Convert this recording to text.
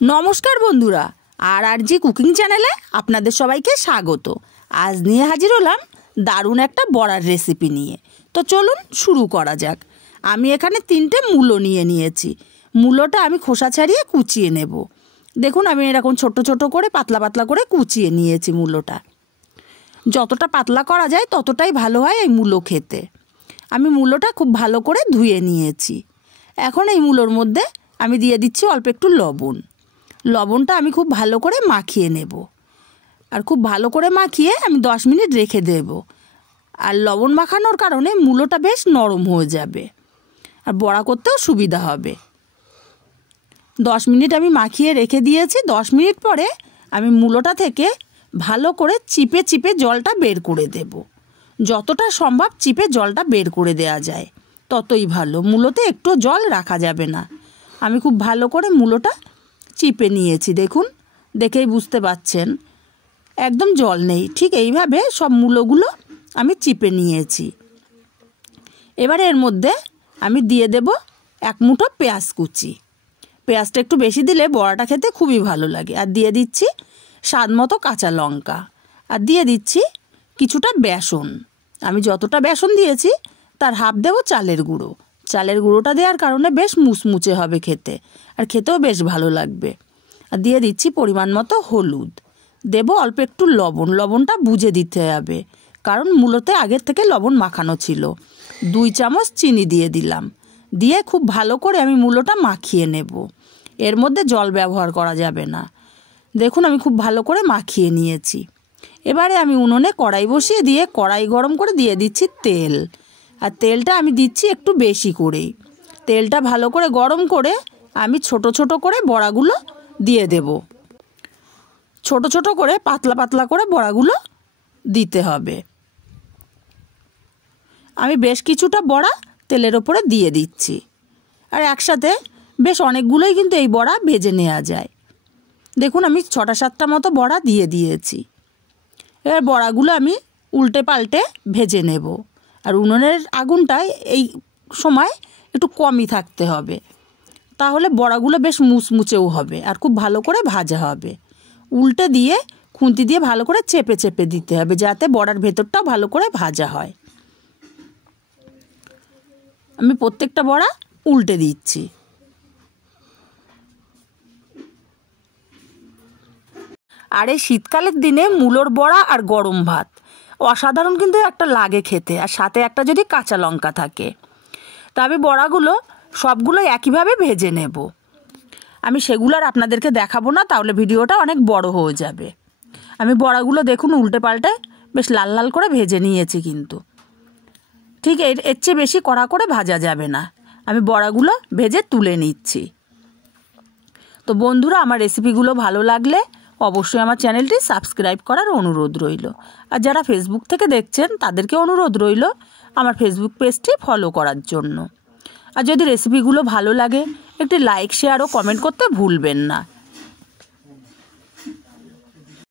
नमस्कार बंधुरा RRG cooking चैनेले आपनादेर सबाइके स्वागत। आज निये हाजिर हलाम दारुण एकटा बड़ार रेसिपि निये। तो चलुन शुरू करा जाक। आमी एखाने 3टे मूलो निये नियेछि। मूलोटा आमी खोसा छाड़िये कुचिये नेब। देखुन आमी एरकम छोटो छोटो करे पातला पातला करे कुचिये नियेछि। मूलोटा যতটা পাতলা করা যায় ততটাই ভালো হয় এই মূলো খেতে। আমি মূলোটা খুব ভালো করে ধুয়ে নিয়েছি। এখন এই মূলোর মধ্যে আমি দিয়ে দিচ্ছি অল্প একটু লবণ। লবণটা আমি খুব ভালো করে মাখিয়ে নেব। আর খুব ভালো করে মাখিয়ে আমি 10 মিনিট রেখে দেব। আর লবণ মাখানোর কারণে মূলোটা বেশ নরম হয়ে যাবে আর বড়া করতেও সুবিধা হবে। 10 মিনিট আমি মাখিয়ে রেখে দিয়েছি। 10 মিনিট পরে আমি মূলোটা থেকে ভালো করে চিপে চিপে জলটা বের করে দেব। যতটা সম্ভব চিপে জলটা বের করে দেওয়া যায় ততই ভালো। মূলোতে একটু জল রাখা যাবে না। আমি খুব ভালো করে মূলোটা চিপে নিয়েছি। দেখুন, দেখেই বুঝতে পাচ্ছেন একদম জল নেই। ঠিক এইভাবে সব মূলোগুলো আমি চিপে নিয়েছি। এবারে এর মধ্যে আমি দিয়ে দেব 1 মুঠো পেঁয়াজ কুচি। পেঁয়াজটা একটু বেশি দিলে বড়াটা খেতে খুবই ভালো লাগে। আর দিয়ে দিচ্ছি স্বাদ মতো কাঁচা লঙ্কা। আর দিয়ে দিচ্ছি কিছুটা বেসন। আমি যতটা বেসন দিয়েছি তার হাফ দেব চালের গুঁড়ো। চালের গুঁড়োটা দেওয়ার কারণে বেশ মুচমুচে হবে খেতে, আর খেতেও বেশ ভালো লাগবে। আর দিয়ে দিচ্ছি পরিমাণ মতো হলুদ। দেব অল্প একটু লবণ। লবণটা বুঝে দিতে হবে, কারণ মূলোতে আগের থেকে লবণ মাখানো ছিল। 2 চামচ চিনি দিয়ে দিলাম। দিয়ে খুব ভালো করে আমি মূলোটা মাখিয়ে নেব। এর মধ্যে জল ব্যবহার করা যাবে না। দেখুন আমি খুব ভালো করে মাখিয়ে নিয়েছি। এবারে আমি উনুনে কড়াই বসিয়ে দিয়ে কড়াই গরম করে দিয়ে দিচ্ছি তেল। আর তেলটা আমি দিচ্ছি একটু বেশি করেই। তেলটা ভালো করে গরম করে আমি ছোট ছোট করে বড়াগুলো দিয়ে দেব। ছোট ছোট করে পাতলা পাতলা করে বড়াগুলো দিতে হবে। আমি বেশ কিছুটা বড়া তেলের ওপরে দিয়ে দিচ্ছি। আর একসাথে বেশ অনেকগুলোই কিন্তু এই বড়া ভেজে নেওয়া যায়। দেখুন আমি 6-7টা মতো বড়া দিয়ে দিয়েছি। এবার বড়াগুলো আমি উল্টে পাল্টে ভেজে নেব। আর উনুনের আগুনটা এই সময় একটু কমই থাকতে হবে, তাহলে বড়াগুলো বেশ মুচমুচেও হবে আর খুব ভালো করে ভাজা হবে। উল্টে দিয়ে খুন্তি দিয়ে ভালো করে চেপে চেপে দিতে হবে, যাতে বড়ার ভেতরটাও ভালো করে ভাজা হয়। আমি প্রত্যেকটা বড়া উল্টে দিচ্ছি। আর এই শীতকালের দিনে মূলোর বড়া আর গরম ভাত অসাধারণ কিন্তু একটা লাগে খেতে। আর সাথে একটা যদি কাঁচা লঙ্কা থাকে। তা আমি বড়াগুলো সবগুলো একইভাবে ভেজে নেব। আমি সেগুলো আর আপনাদেরকে দেখাবো না, তাহলে ভিডিওটা অনেক বড় হয়ে যাবে। আমি বড়াগুলো দেখুন উল্টে পাল্টে বেশ লাল লাল করে ভেজে নিয়েছি। কিন্তু ঠিক এর চেয়ে বেশি কড়া করে ভাজা যাবে না। আমি বড়াগুলো ভেজে তুলে নিচ্ছি। তো বন্ধুরা, আমার রেসিপিগুলো ভালো লাগলে অবশ্যই আমার চ্যানেলটি সাবস্ক্রাইব করার অনুরোধ রইল। আর যারা ফেসবুক থেকে দেখছেন তাদেরকে অনুরোধ রইল আমার ফেসবুক পেজটি ফলো করার জন্য। আর যদি রেসিপিগুলো ভালো লাগে একটি লাইক, শেয়ার ও কমেন্ট করতে ভুলবেন না।